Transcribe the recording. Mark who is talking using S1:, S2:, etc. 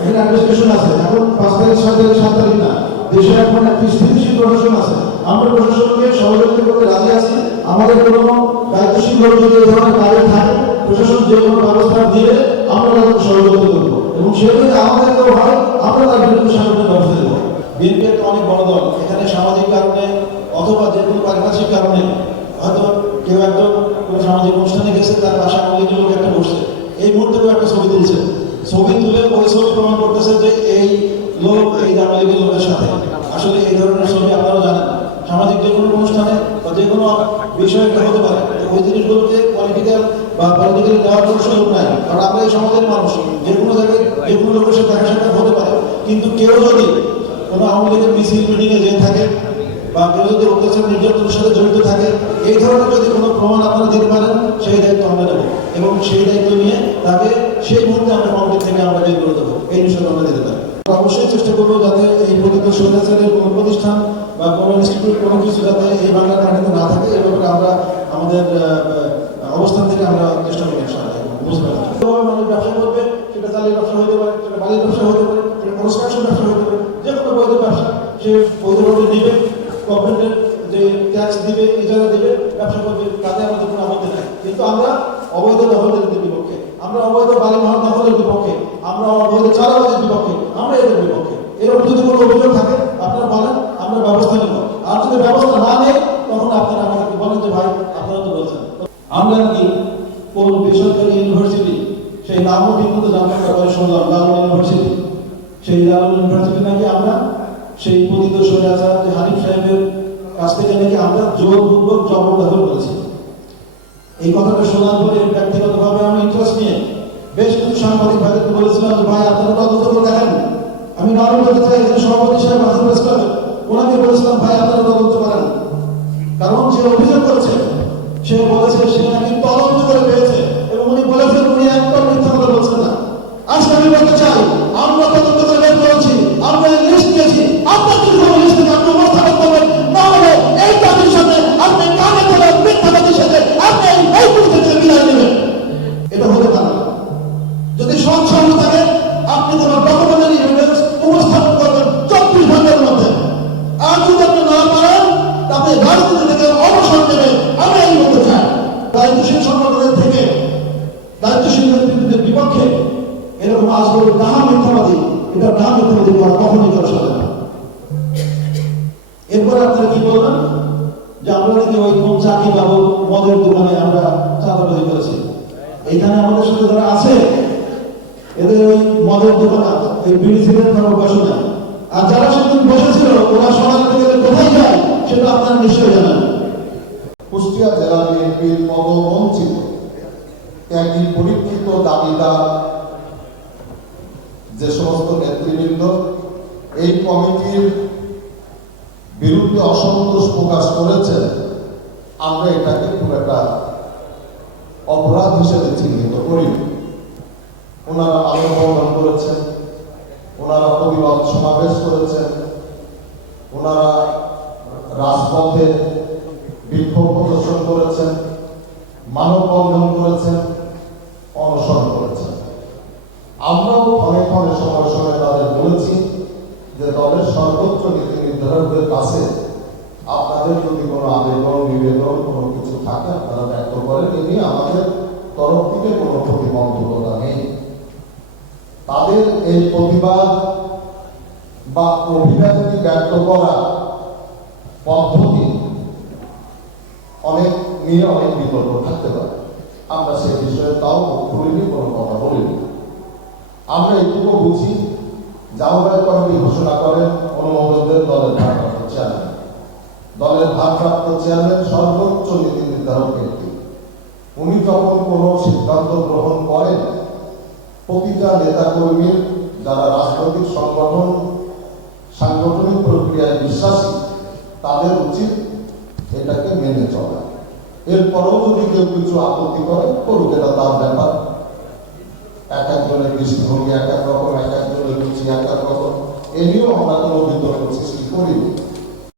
S1: এখানে পাঁচ তারিখ ছয় স্থিতিশীল প্রশাসন আছে। আমরা প্রশাসনকে আমাদের কোনো প্রশাসন যে কোনো ব্যবস্থা দিলে আমরা এবং সেগুলি আমাদের হয়, আমরা তার বিরুদ্ধে বড় দল। এখানে সামাজিক কারণে অথবা যে কোনো পারিপার্শ্বিক কারণে হয়তো কেউ একজন কোনো সামাজিক অনুষ্ঠানে গেছে, তার পাশে লোক একটা বসছে। এই মুহূর্তে কেউ একটা ছবি তুলছে। ছবি তুলে ওই প্রমাণ করতেছে যে এই লোক এই আওয়ামী লোকের সাথে। আসলে এই ধরনের ছবি আপনারাও জানেন সামাজিক যে কোনো অনুষ্ঠানে বা যে কোনো বিষয় একটা হতে পারে। ওই জিনিসগুলোকে পলিটিক্যাল বা পলিটিক্যালি দেওয়ার কোনো সুযোগ নাই। কারণ আমরা এই সমাজের মানুষ। যে কোনো জায়গায় যে কোনো লোকের সাথে দেখা সাক্ষাৎ হতে পারে। কিন্তু কেউ যদি কোনো আওয়ামী লীগের মিছিল মিটিংয়ে যেয়ে থাকে বা কেউ অত্যাচার নির্যাতনের সাথে জড়িত থাকে এই ধরনের যদি কোনো প্রমাণ আপনারা দিতে পারেন, সেই দায়িত্ব আমরা নেব। এবং সেই দায়িত্ব নিয়ে তাকে সেই মুহূর্তে আমরা কমিটি থেকে আমরা বের করে দেবো। এই বিষয়টা আমরা দিতে পারি। অবশ্যই চেষ্টা করব যাতে এই প্রকৃত স্বৈরাচারের কোনো প্রতিষ্ঠান বা কোনো ইনস্টিটিউট কোনো কিছু যাতে এই বাংলার মাটিতে না থাকে এই ব্যাপারে আমরা আমাদের অবস্থান থেকে আমরা চেষ্টা করি বুঝতে পারি মানুষ ব্যবসা করবে, সেটা চালের ব্যবসা হতে পারে, সেটা বালির ব্যবসা হতে পারে, সেটা কনস্ট্রাকশন ব্যবসা হতে পারে যে কোনো বৈধ ব্যবসা, সে বৈধভাবে দিবে গভর্নমেন্টের যে ট্যাক্স দিবে ইজারা দিবে ব্যবসা করবে তাতে আমাদের কোনো আপত্তি নাই কিন্তু আমরা অবৈধ দখলের বিপক্ষে আমরা অবৈধ বালি মহান দখলের বিপক্ষে, আমরা অবৈধ চালাবাজের বিপক্ষে, আমরা এদের বিপক্ষে। এরকম যদি কোনো অভিযোগ থাকে, আপনারা বলেন, আমরা ব্যবস্থা নেব। আর যদি ব্যবস্থা না নেই, তখন আপনারা আমাদেরকে বলেন যে, ভাই, আপনারা তো বলছেন আমরা কি কোন বেসরকারি ইউনিভার্সিটি, সেই নামও ঠিক মতো জানতে পারে শুনলাম লালন ইউনিভার্সিটি? সেই লালন ইউনিভার্সিটি নাকি আমরা? সেই পতিত সৈরাচার যে হানিফ সাহেবের কাছ থেকে নাকি আমরা জোরপূর্বক জবরদখল করেছি। এই কথাটা শোনার পরে ব্যক্তিগতভাবে আমি ইন্টারেস্ট নিয়ে বেশ কিছু সাংবাদিক ভাইদেরকে বলেছিলাম ভাই, আপনারা তদন্ত করে দেখেন? আমি নাম বলতে চাই যে সভাপতি সাহেব প্রেস ক্লাবে ওনাকে বলেছিলাম, ভাই, আপনারা তদন্ত করেন কারণ যে অভিযোগ করছে, সে বলেছে, সে নাকি তদন্ত করে পেয়েছে। এবং উনি বলেছেন, উনি একদম মিথ্যা কথা বলছেন না। আজকে আমি বলতে চাই, আমরা তদন্ত করে বের করেছি, আমরা লিস্ট দিয়েছি আপনার বিপক্ষে এরকম আসবে ডাহা মিথ্যাবাদী, এটা ডাহা মিথ্যাবাদী করা কখনই করা চলে না। এরপরে আপনারা কি বলবেন? যে আমরা নাকি ওই কোন চাকরি পাবো মদের দোকানে আমরা চাঁদাবাজি করেছি। এখানে আমাদের সাথে যারা আছে, এদের ওই মদের দোকান এই বিড়ি সিগারেট খাওয়ার বয়স নাই। আর যারা সেদিন বসেছিল, ওরা সকাল থেকে কোথায় যায়, সেটা আপনারা নিশ্চয়ই জানেন।
S2: কুষ্টিয়া জেলা বিএনপির পদবঞ্চিত ত্যাগী পরীক্ষিত দাবিদার যে সমস্ত নেতৃবৃন্দ, এই কমিটির বিরুদ্ধে অসন্তোষ প্রকাশ করেছেন, আমরা এটাকে খুব একটা অপরাধ হিসেবে চিহ্নিত করি। ওনারা আলোকন করেছেন, ওনারা প্রতিবাদ সমাবেশ করেছেন, ওনারা রাজপথে বিক্ষোভ প্রদর্শন করেছেন, মানববন্ধন করেছেন বলেছি যে দলের সর্বোচ্চ নীতি নির্ধারকদের কাছে আপনাদের যদি কোনো আবেদন, নিবেদন কোনো কিছু থাকে, আপনারা ব্যক্ত করেন, এ নিয়ে আমাদের তরফ থেকে কোনো প্রতিবন্ধকতা নেই। তাদের এই প্রতিবাদ বা অভিব্যক্তি ব্যক্ত করা পদ্ধতি অনেক নিয়ে অনেক বিকল্প থাকতে পারে। আমরা সে বিষয়ে তাও খুলিনি, কোনো কথা বলিনি। আমরা এটুকু বুঝি জামায়াত কমিটি ঘোষণা করেন, অনুমোদনদের দলের ভারপ্রাপ্ত চেয়ারম্যান দলের ভারপ্রাপ্ত চেয়ারম্যান সর্বোচ্চ নীতি নির্ধারক ব্যক্তি উনি যখন কোনো সিদ্ধান্ত গ্রহণ করেন, প্রতিটা নেতাকর্মীর যারা রাজনৈতিক সংগঠন, সাংগঠনিক প্রক্রিয়ায় বিশ্বাসী, তাদের উচিত এটাকে মেনে চলা। এরপরেও যদি কেউ কিছু আপত্তি করে, করুক, এটা তার ব্যাপার। এক একজনের দৃষ্টিভঙ্গি এক এক রকম এক একজনের রুচি এক এক